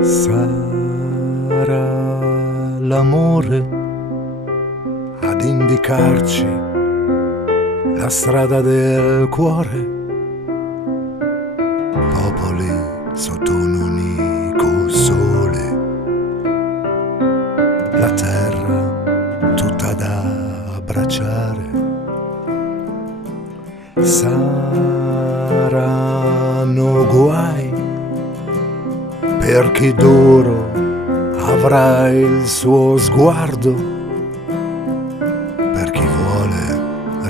Sarà l'amore ad indicarci la strada del cuore, popoli sotto un unico sole, la terra tutta da abbracciare. Saranno guai per chi d'oro avrà il suo sguardo, per chi vuole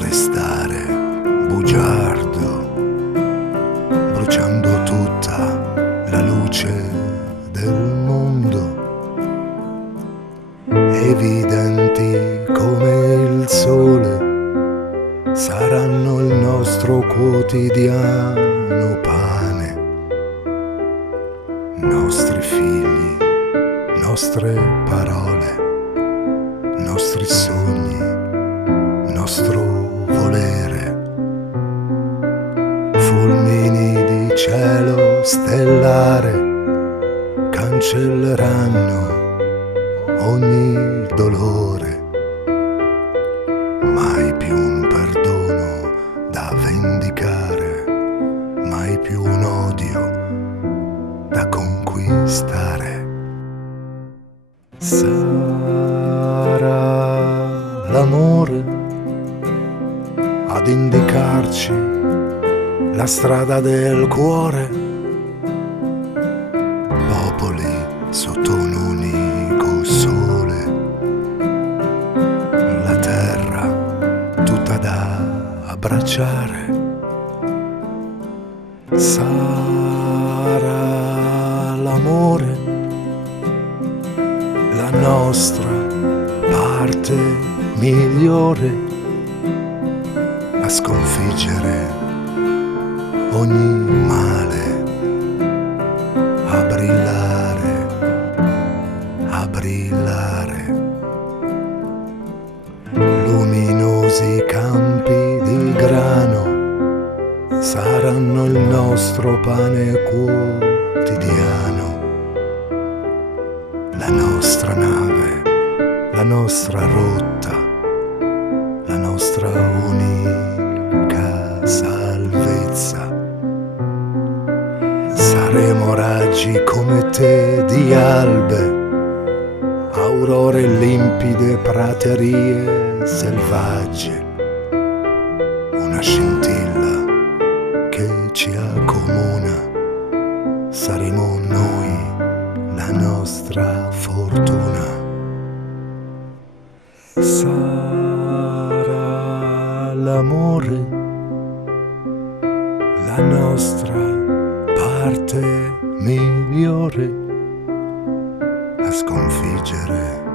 restare bugiardo, bruciando tutta la luce del mondo, evidenti come il sole saranno il nostro quotidiano pane, nostri figli, nostre parole, nostri sogni, nostro volere, fulmini di cielo stellare cancelleranno ogni dolore, mai più un perdono da vendicare, mai più un odio da conquistare. Sarà l'amore ad indicarci la strada del cuore, popoli sotto un unico sole, la terra tutta da abbracciare. Sarà l'amore la nostra parte migliore a sconfiggere ogni male, a brillare, a brillare. Luminosi campi di grano saranno il nostro pane quotidiano, la nostra nave, la nostra rotta, la nostra unica salvezza. Saremo raggi come te di albe, aurore limpide, praterie selvagge, una scintilla che ci accomuna, saremo noi, la nostra fortuna. Sarà l'amore la nostra parte migliore a sconfiggere